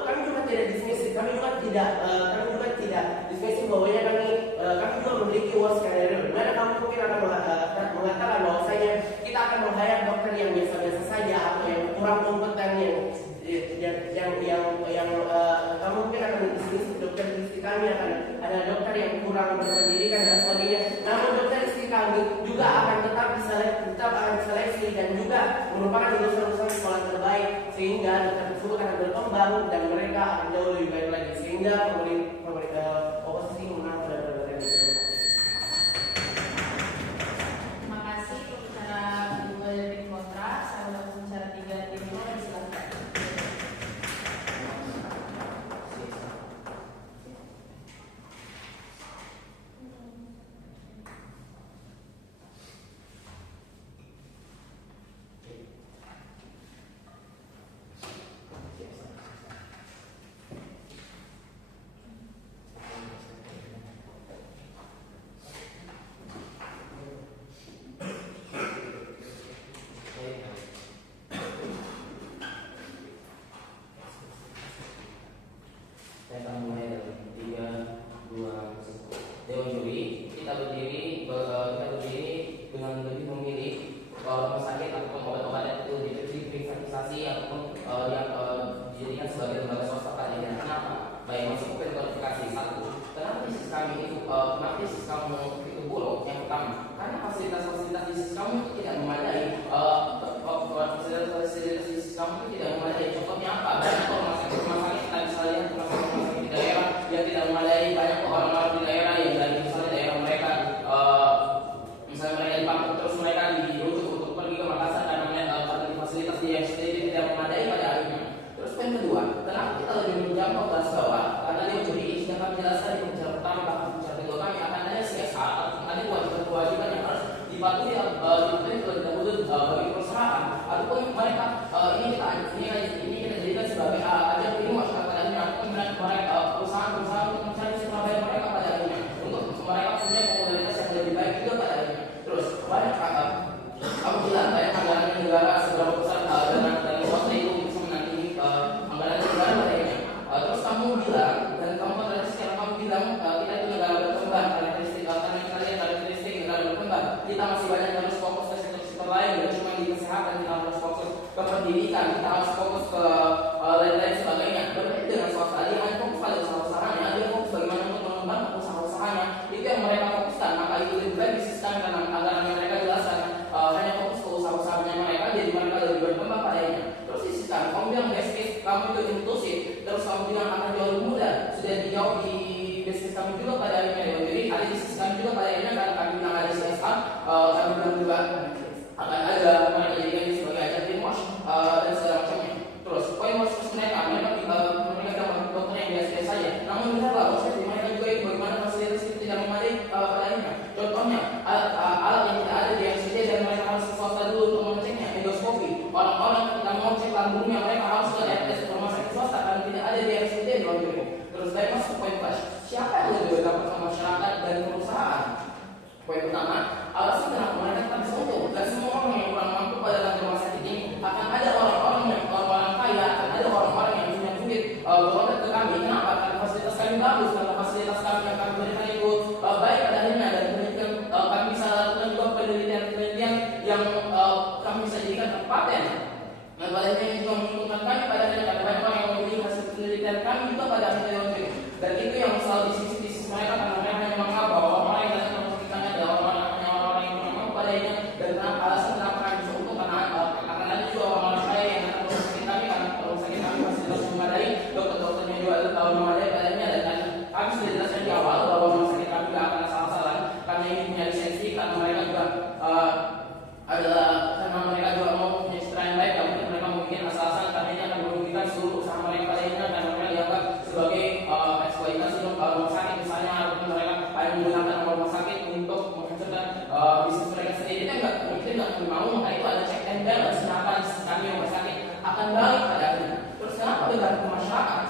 kami juga tidak dismisif, kami juga tidak dismisif bahwanya kami juga memiliki worst scenario. Dimana kamu mungkin akan mengatakan bahwasanya kita akan meng-hire dokter yang biasa-biasa saja atau yang kurang kompeten yang kamu mungkin akan dismisif dokter istri kami akan ada dokter yang kurang berpendidikan dan sebagainya. Namun dokter istri kami juga akan tetap diseleksi dan juga merupakan lulusan sekolah terbaik, sehingga dokter tersebut akan berkembang dan mereka akan jauh lebih baik lagi, sehingga oposisi menang pada peraturan ini. Terima kasih pembicara 2 dari kontra. Saya ulang pembicara 3 dari pro, silakan. Saya akan mulai dari 3, 2, 1. Dewan juri, kita berdiri dengan lebih memilih rumah sakit ataupun obat-obatan itu diprivatisasi ataupun yang dijadikan sebagai lembaga swasta tadinya. Kenapa? Baik, masuk ke kualifikasi. 1. Kenapa bisnis kami itu buruk? Yang pertama, karena fasilitas-fasilitas bisnis kamu itu tidak memadai. Fasilitas bisnis kamu itu tidak memadai. Contohnya apa? Banyak rumah sakit kita bisa lihat rumah sakit di daerah yang tidak memadai. Banyak orang-orang di daerah yang dari misalnya daerah mereka misalnya mereka di Pampung, terus mereka dirujuk untuk pergi ke Makassar karena melihat fasilitas di yang tidak memadai pada akhirnya. Terus poin kedua, kenapa kita lebih menjangkau kelas bawah? Karena dia pendidikan, kita harus fokus ke lain-lain sebagainya. Berbeda dengan swasta, dia hanya fokus pada usaha-usahanya, dia fokus bagaimana untuk mengembangkan usaha-usahanya. Itu yang mereka fokuskan, maka itu lebih baik disisihkan karena anggaran yang mereka jelaskan hanya fokus ke usaha-usahanya mereka, jadi mereka lebih berkembang padanya. Terus disisihkan, kamu bilang best case kamu itu inklusif, terus kamu bilang akan jauh lebih mudah, sudah dijawab di best case kami juga pada akhirnya. Jadi ada disisihkan juga pada akhirnya karena kami bilang ada CSR, kami bilang juga akan ada mereka jadikan ini sebagai ajang greenwash dan segala macamnya. Terus poin masuk mereka bilang dokter yang biasa-biasa saja. Namun benar proses di mereka juga itu bagaimana fasilitas itu tidak memadai pada akhirnya. Contohnya alat yang tidak ada di RSUD dan mereka harus ke swasta dulu untuk mengeceknya, endoskopi. Orang-orang ketika mau cek lambungnya mereka harus ke RS rumah sakit swasta karena tidak ada di RSUD di luar negeri. Terus saya masuk poin flash. Siapa yang lebih berdampak ke masyarakat dan perusahaan? Poin pertama, alasan kenapa mereka tetap bisa untung. Dan semua orang yang kurang mampu pada rumah sakit ini akan ada orang-orang yang orang kaya, akan ada orang-orang yang punya duit berobat ke kami. Kenapa? Karena fasilitas kami bagus, karena fasilitas kami yang kami berikan itu baik pada akhirnya, dan penelitian kami bisa lakukan juga penelitian yang kami bisa jadikan paten. Dan pada akhirnya juga menguntungkan kami pada akhirnya, karena banyak orang yang memilih hasil penelitian kami juga pada akhirnya. Dan itu yang selalu di sisi mereka, karena mereka hanya menganggap bahwa orang yang datang ke rumah sakit kami adalah orang-orang yang kurang mampu pada akhirnya. Dan kenapa alasan kenapa kami bisa untung, karena akan ada juga orang-orang kaya yang datang ke rumah sakit kami, karena rumah sakit kami fasilitas memadai, dokter-dokternya juga memadai pada akhirnya. Dan kami sudah jelaskan di awal bahwa rumah sakit kami tidak akan salah-salah karena ini punya lisensi, karena mereka juga adalah karena mereka juga mau punya citra yang baik. Tapi mereka mungkin asal-asalan karena ini akan merugikan seluruh usaha mereka pada akhirnya, karena mereka dianggap sebagai eksploitasi rumah sakit misalnya, ataupun mereka hanya menggunakan rumah sakit untuk menghancurkan bisnis mereka sendiri. Itu nggak mau, maka itu ada check and balance. Kenapa kami rumah sakit akan balik pada akhirnya. Terus kenapa bergantung ke masyarakat?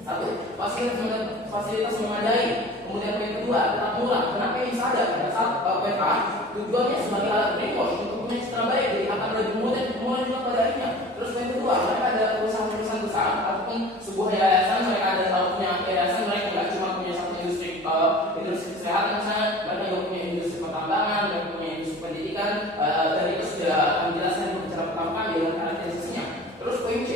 Satu, fasilitas memadai. Kemudian yang kedua, tetap murah. Kenapa ini sadar? Pada saat PK tujuannya sebagai alat greenwash untuk punya citra baik, jadi akan lebih murah juga pada akhirnya. Terus yang kedua, mereka ada perusahaan-perusahaan besar ataupun sebuah yayasan, mereka ada punya yayasan, mereka tidak cuma punya satu industri kesehatan misalnya, mereka juga punya industri pertambangan, mereka punya industri pendidikan, dan itu sudah kami jelaskan di bicara pertama dengan karakterisasinya. Terus poin C,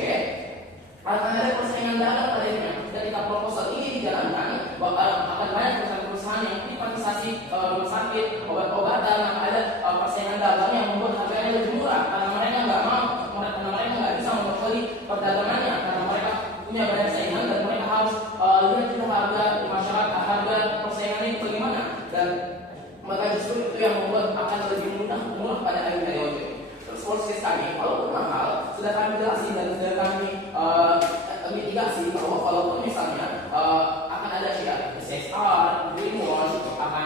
akan ada persaingan dalam pada akhirnya. Ketika proposal ini dijalankan, akan banyak perusahaan-perusahaan yang privatisasi rumah sakit, obat-obatan, ada persaingan dalam yang membuat harganya lebih murah karena mereka nggak mau, karena mereka nggak bisa monopoli perdagangannya, karena mereka punya banyak saingan dan mereka harus lihat juga harga masyarakat, harga persaingan ini bagaimana, dan maka justru itu yang membuat akan lebih murah pada akhirnya. Terus proses kami, walaupun mahal, sudah kami jelasin dan sudah kami mitigasi bahwa walaupun misalnya akan ada CSR, greenwash, akan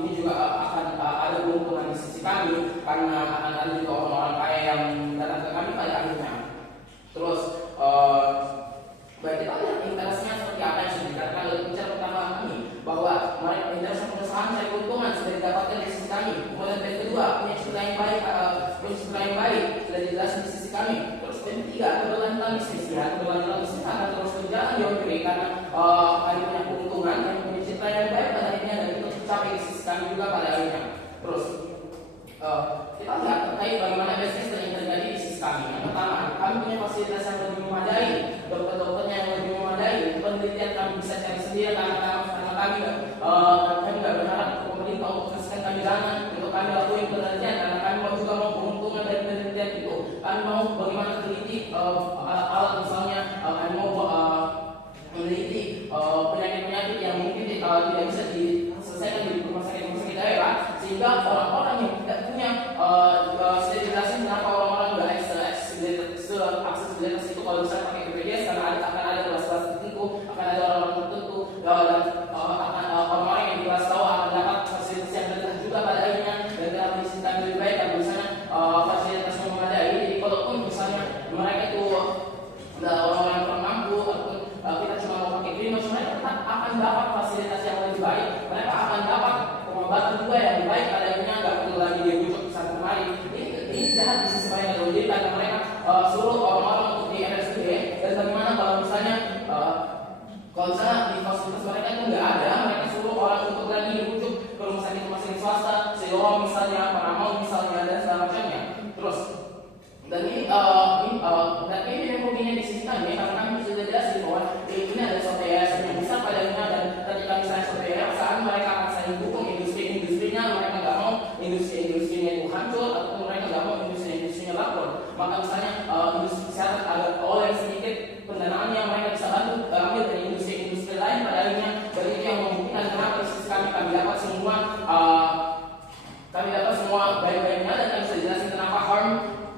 ini juga akan ada keuntungan di sisi kami karena akan ada juga orang-orang kaya yang datang ke kami pada akhirnya. Terus baik, kita lihat interestnya seperti apa yang sudah dikatakan oleh bicara pertama kami, bahwa mereka interest perusahaan cari keuntungan sudah didapatkan di sisi kami. Kemudian yang kedua, punya citra yang baik sudah dijelaskan di sisi kami. Terus yang ketiga, keberlanjutan bisnis akan terus berjalan di OPW karena kami punya keuntungan dan punya citra yang baik pada akhirnya, dan itu tercapai di sisi kami juga pada akhirnya. Terus kita lihat terkait bagaimana bisnis yang terjadi di sisi kami. Yang pertama, kami punya fasilitas yang lebih memadai, dokter-dokternya yang lebih memadai, penelitian kami bisa cari sendiri karena kami nggak berharap pemerintah untuk kasihkan kami dana untuk kami lakukan penelitian, karena kami juga mau keuntungan dari penelitian itu. Kami mau bagaimana teliti alat misalnya, kami mau meneliti penyakit-penyakit yang mungkin tidak bisa diselesaikan di rumah sakit daerah, sehingga orang-orang yang tidak punya sudah dijelasin kenapa orang-orang nggak aksesibilitas itu kalau misalnya pakai BPJS, karena akan ada kelas-kelas tertentu, akan ada orang-orang tertentu, dan akan orang-orang yang dikasih tahu akan dapat fasilitas yang rendah juga pada akhirnya, dan dalam disini lebih baik kalau misalnya fasilitas memadai. Jadi kalaupun misalnya mereka itu adalah orang-orang yang kurang mampu ataupun kita cuma mau pakai greenwash, mereka tetap akan dapat fasilitas yang lebih baik, mereka akan dapat pengobatan juga yang lebih baik pada akhirnya, nggak perlu lagi dirujuk ke sana kemari. Ini jahat di sisi mereka dulu, jadi karena mereka suruh orang-orang untuk di RSUD. Dan bagaimana kalau misalnya di fasilitas mereka itu nggak ada, mereka suruh orang untuk lagi dirujuk ke rumah sakit swasta, Siloam misalnya, Paramount misalnya, dan segala macamnya. Terus dan ini kami karena kami sudah jelasin bahwa ini ada suatu yayasan yang bisa padanya, dan ketika misalnya suatu yayasan mereka akan saling dukung industri-industrinya, mereka nggak mau industri-industrinya itu hancur ataupun mereka nggak mau industri-industrinya bangkrut. Maka misalnya industri kesehatan agak oleh sedikit pendanaannya mereka bisa bantu ambil dari industri-industri lain padanya. Dan itu yang memungkinkan kenapa di sisi kami dapat semua baik-baiknya, dan kami bisa jelasin kenapa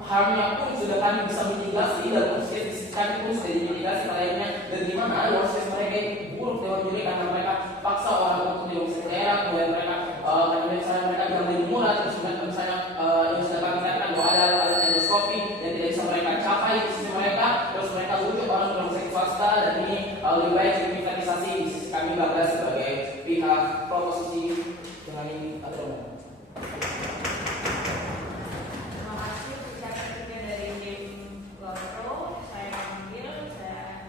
harmnya pun sudah kami bisa mitigasi, dan sisi kami pun sudah dimitigasi lainnya. Dan gimana proses mereka itu buruk dewan juri karena mereka paksa orang untuk tidak bisa daerah, kemudian mereka misalnya mereka bilang lebih murah, terus misalnya yang sudah kami katakan bahwa ada endoskopi dan tidak bisa mereka capai di sisi mereka, terus mereka rujuk orang rumah sakit swasta, dan ini lebih baik diprivatisasi. Di sisi kami bangga sebagai pihak proposisi dengan ini atau Terima kasih. Bicara ketiga dari tim Gopro, saya panggil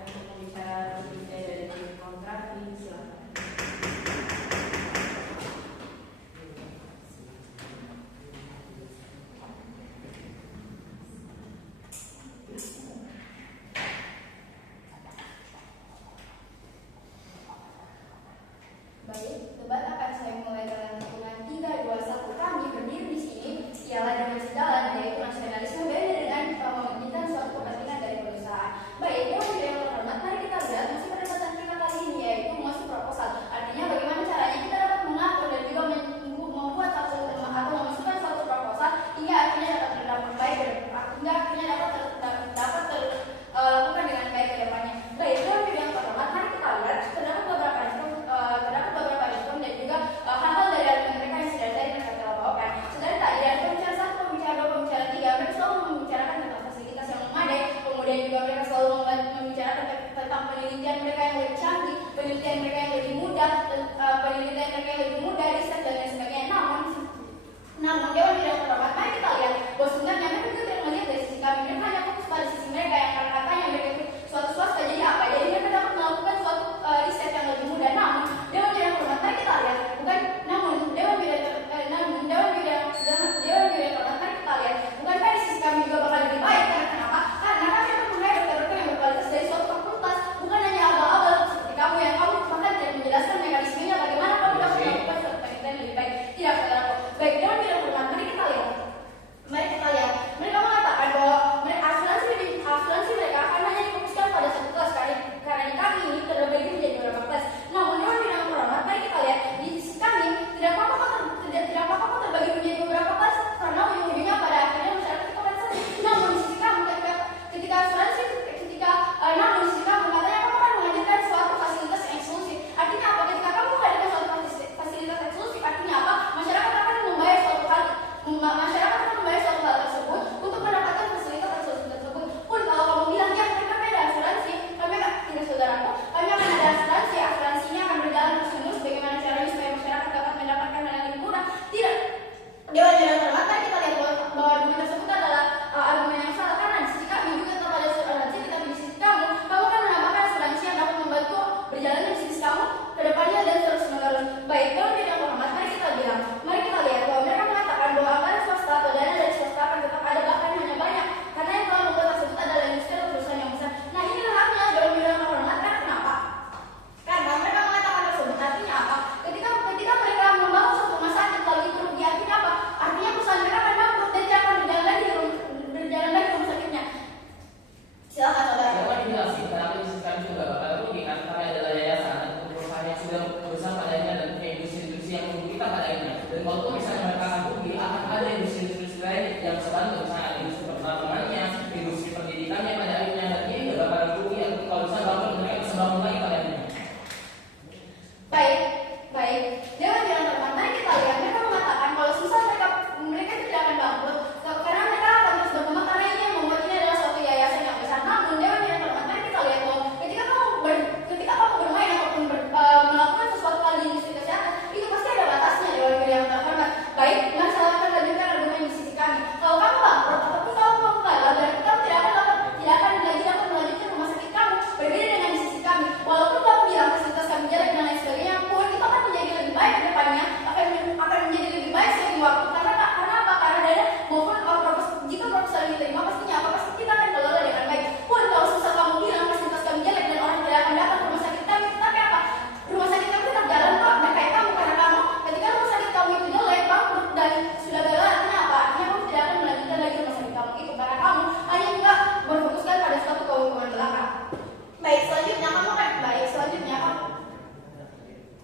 untuk membicara ketiga dari tim kontrak. Silakan. Baik, debat akan saya mulai dalam hitungan 3, 2, 1. Kami berdiri di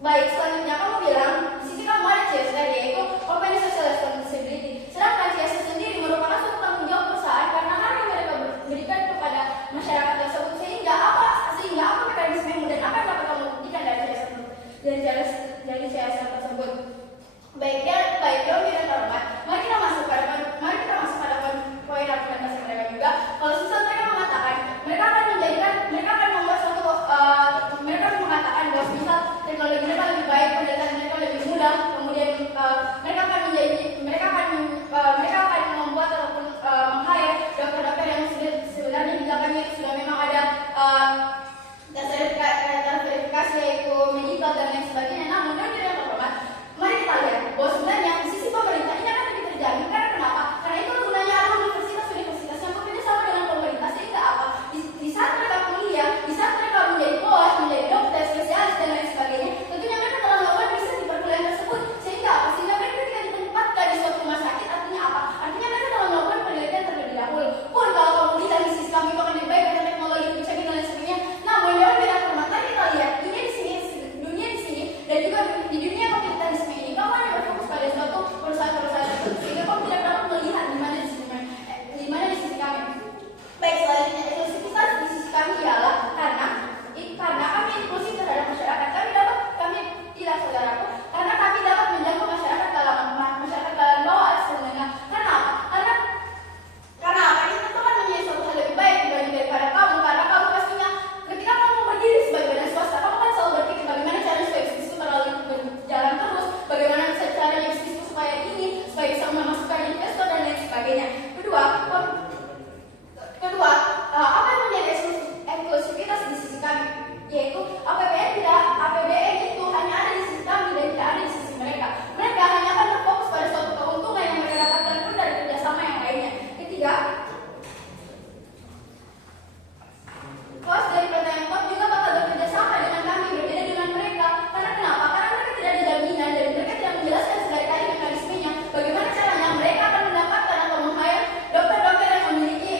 Baik, selanjutnya kamu bilang di sisi kamu ada CSR, yaitu Company Social Responsibility. Sedangkan CSR sendiri merupakan suatu tanggung jawab perusahaan karena hal yang mereka berikan kepada masyarakat tersebut, sehingga apa mekanisme dan apa yang dapat kamu buktikan dari CSR tersebut. Baik, dan terhormat. Mari kita masuk pada poin argumentasi mereka juga. Kalau misal mereka mengatakan mereka akan membuat suatu mereka mengatakan bahwa misal teknologi mereka lebih baik, pendidikan mereka lebih mudah, kemudian mereka akan membuat ataupun meng-hire dokter-dokter yang sebenarnya di belakangnya itu sudah memang ada terverifikasi yaitu medical dan lain sebagainya. Namun yang terhormat, mari kita lihat bahwa sebenarnya di sisi pemerintah ini akan lebih terjamin. Karena kenapa? Karena itu gunanya ada universitas yang bekerja sama dengan pemerintah, sehingga apa? Di saat mereka kuliah, di saat mereka menjadi coach, menjadi dokter, spesialis dan lain sebagainya, tentunya mereka telah melakukan riset di perkuliahan tersebut. Sehingga apa? Sehingga mereka ketika ditempatkan di suatu rumah sakit, artinya apa? Artinya mereka telah melakukan penelitian terlebih dahulu. Pun kalau kamu bilang di sisi kami itu akan lebih baik karena teknologi lebih canggih dan lain sebagainya, namun dalam bidang permata kita lihat dunia di sini dan juga di dunia kapitalisme ini, kamu hanya berfokus pada suatu perusahaan-perusahaan tertentu, sehingga kamu tidak dapat melihat di mana di sisi kami. Baik, selanjutnya eksklusivitas di sisi kami ialah karena kami inklusif terhadap masyarakat. Kami tidak saudaraku, karena kami dapat menjangkau masyarakat dalam bawah sebenarnya. Karena apa? Karena apa? Ini tentu kan menjadi suatu hal lebih baik dibanding daripada kamu, karena kamu pastinya ketika kamu berdiri sebagai badan swasta, kamu kan selalu berpikir bagaimana caranya supaya bisnis itu berjalan terus, bagaimana caranya bisnis itu supaya bisa memasukkan investor dan lain sebagainya. Kedua, apa yang menjadi eksklusivitas di sisi kami, yaitu APBN itu hanya ada di sisi kami dan tidak ada di sisi mereka. Mereka hanya akan berfokus pada suatu keuntungan yang mereka dapatkan pun dari kerjasama yang lainnya. Ketiga, kos dari Pemkot juga bakal bekerja sama dengan kami, berbeda dengan mereka. Karena kenapa? Karena mereka tidak ada jaminan dan mereka tidak menjelaskan sekali-kali mekanismenya. Bagaimana caranya mereka akan mendapatkan atau meng-hire dokter-dokter yang memiliki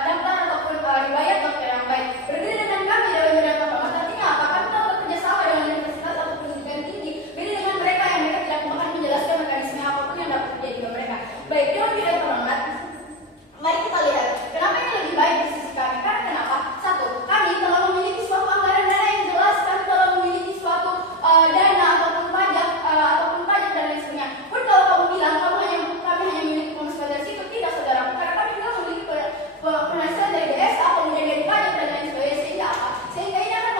daftar ataupun riwayat dokter yang baik. Berbeda dengan kami dalam bidang performa, artinya apa? Kami telah bekerja sama dengan universitas atau pendidikan tinggi. Beda dengan mereka yang mereka tidak bahkan menjelaskan mekanisme apapun yang dapat terjadi ke mereka. Baik, dalam bidang performa, mari kita lihat kenapa ini lebih baik di sisi kami. Karena kenapa? Satu, kami telah memiliki suatu anggaran dana yang jelas, kami telah memiliki suatu dana ataupun pajak dan lain sebagainya. Pun kalau kamu bilang kami hanya memiliki penghasilan dari situ, tidak saudaraku, karena kami juga memiliki penghasilan dari DSA, kemudian dari pajak dan lain sebagainya. Sehingga apa? Sehingga ini akan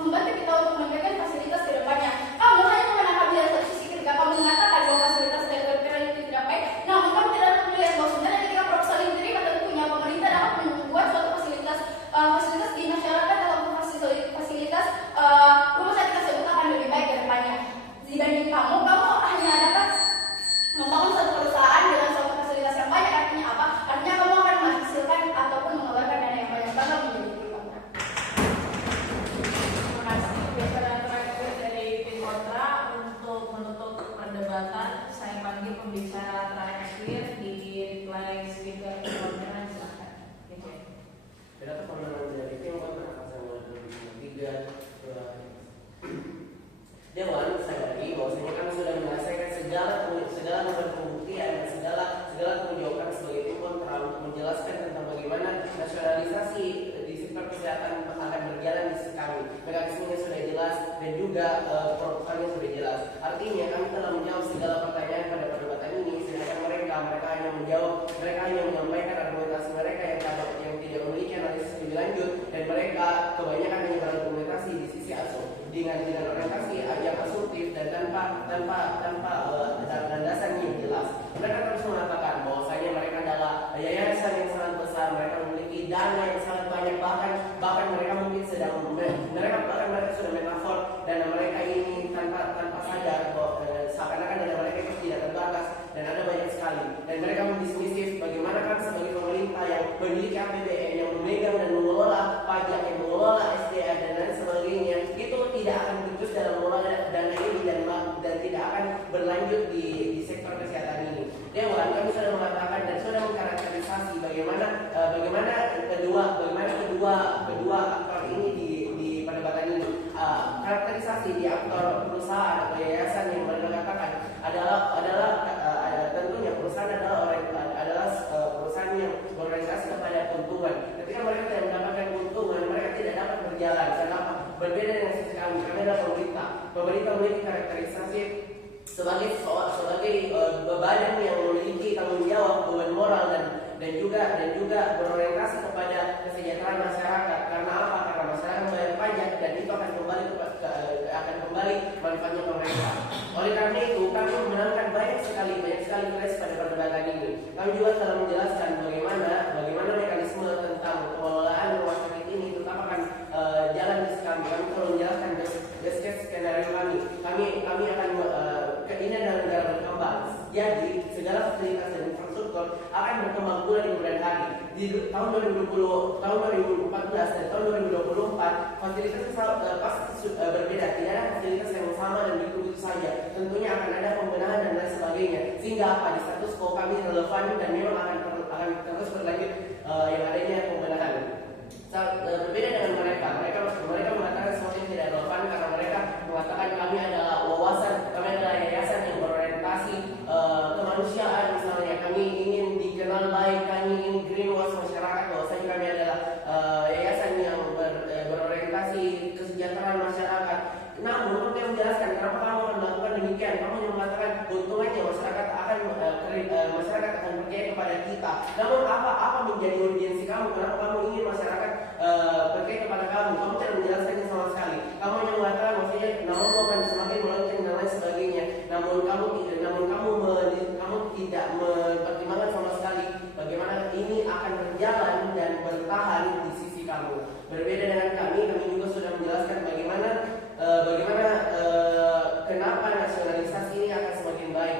membantu kita untuk memberikan fasilitas ke depannya. Kamu hanya menangkap dari satu sisi ketika kamu mengatakan bahwa fasilitas dari dokter itu tidak baik, namun kamu tidak dapat melihat bahwa sebenarnya ketika proposal ini diterima, tentunya pemerintah dapat membuat suatu fasilitas di masyarakat atau fasilitas rumah sakit tersebut akan lebih baik ke depannya. Dibanding kamu hanya dapat membangun suatu perusahaan dengan suatu fasilitas yang banyak. Artinya apa? Artinya kamu akan menghasilkan ataupun mengeluarkan dana yang banyak banget menjadi diri kamu. Terima kasih. Bicara terakhir dari tim kontra untuk menutup perdebatan, saya panggil pembicara terakhir di reply speaker tim kontra. Silakan. Berapa pandangan dari tim kontra pasal 23 Dewan sadari bahwasanya kami sudah menyelesaikan segala pembuktian dan segala tanggung jawab sebagai tim kontra untuk menjelaskan tentang bagaimana nasionalisasi di sektor kesehatan akan berjalan di sisi kami. Mekanismenya sudah jelas dan juga protokolnya sudah jelas. Artinya kami telah menjawab segala pertanyaan pada perdebatan ini, sedangkan mereka hanya menyampaikan argumentasi mereka yang tidak memiliki analisis lebih lanjut, dan mereka kebanyakan hanya berargumentasi di sisi dengan orientasi yang asumtif dan tanpa dasarnya yang jelas. Mereka terus mengatakan bahwasanya mereka adalah yayasan yang sangat besar, mereka memiliki dana yang sangat banyak, bahkan mereka mungkin mereka sudah metafor dana mereka ini tanpa sadar bahwa seakan-akan dana mereka itu tidak terbatas dan ada banyak sekali. Dan mereka mendismisif bagaimana kan sebagai pemerintah yang memiliki APBN, yang memegang dan mengelola pajak, yang mengelola SDA dan lain sebagainya, itu tidak akan becus dalam mengelola dana ini dan tidak akan berlanjut di sektor kesehatan ini. Dewan kami sudah mengatakan dan sudah mengkarakterisasi bagaimana kedua aktor ini di perdebatan ini. perusahaan atau yayasan yang mereka katakan tentunya perusahaan adalah perusahaan yang berorientasi kepada keuntungan. Ketika mereka tidak mendapatkan keuntungan, mereka tidak dapat berjalan. Kenapa? Berbeda dengan sisi kami adalah pemerintah. Pemerintah memiliki karakterisasi sebagai badan yang memiliki tanggung jawab, beban moral dan juga berorientasi kepada kesejahteraan masyarakat. Karena apa? Karena masyarakat membayar pajak dan itu akan kembali manfaatnya pemerintah. Oleh karena itu kami memenangkan banyak sekali kelas pada perdebatan ini. Kami juga telah menjelaskan bagaimana mekanisme tentang pengelolaan rumah sakit ini terutama jalan di kami. Kami telah menjelaskan best case skenario kami. Kami akan ini adalah negara berkembang. Jadi segala fasilitas dan infrastruktur akan berkembang pula di kemudian hari. Di tahun 2014 dan tahun 2024 fasilitas pasti berbeda. Tidak ada fasilitas yang sama dan begitu saja. Tentunya akan ada pembenahan dan lain sebagainya. Sehingga di status quo kami relevan dan memang akan terus berlanjut yang adanya pembenahan. Berbeda dengan mereka mengatakan sesuatu yang tidak relevan karena mereka mengatakan kami adalah kami adalah yayasan yang berorientasi kemanusiaan misalnya. Kami ingin dikenal baik, kami ingin greenwash masyarakat. Bahwasanya kami adalah yayasan yang berorientasi kesejahteraan masyarakat. Namun kami menjelaskan kenapa kamu akan melakukan demikian. Kamu yang mengatakan keuntungannya masyarakat akan percaya kepada kita. Namun apa menjadi urgensi kamu? Kenapa kamu ingin masyarakat percaya kepada kamu? Kamu tidak menjelaskannya sama sekali. Kamu yang mengatakan maksudnya namamu akan semakin melonjak dan lain sebagainya. Namun kamu tidak mempertimbangkan sama sekali bagaimana ini akan berjalan dan bertahan di sisi kamu. Berbeda dengan kami juga sudah menjelaskan bagaimana kenapa nasionalisasi ini akan semakin baik.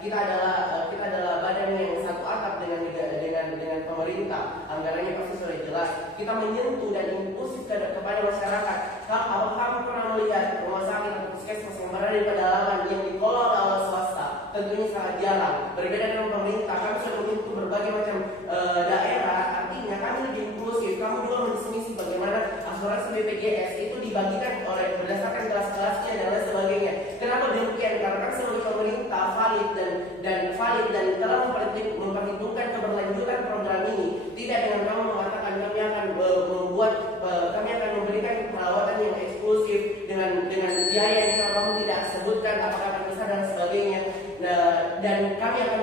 Kita adalah badan yang satu atap dengan pemerintah. Anggarannya pasti sudah jelas. Kita menyentuh dan impulsif kepada masyarakat. Apakah kamu pernah melihat rumah sakit atau puskesmas yang berada di pedalaman yang dikelola oleh swasta? Tentunya sangat jarang. Berbeda dengan pemerintah, kami sudah menyentuh berbagai macam daerah. Artinya kami lebih inklusif. Kamu juga mengisi bagaimana asuransi BPJS itu dibagikan berdasarkan kelas-kelasnya dan lain sebagainya. Kenapa demikian? Karena kami sebagai pemerintah valid dan telah memperhitungkan keberlanjutan program ini. Tidak dengan kamu mengatakan kami akan memberikan perawatan yang eksklusif dengan biaya yang kamu tidak sebutkan apakah besar dan sebagainya. Dan kami akan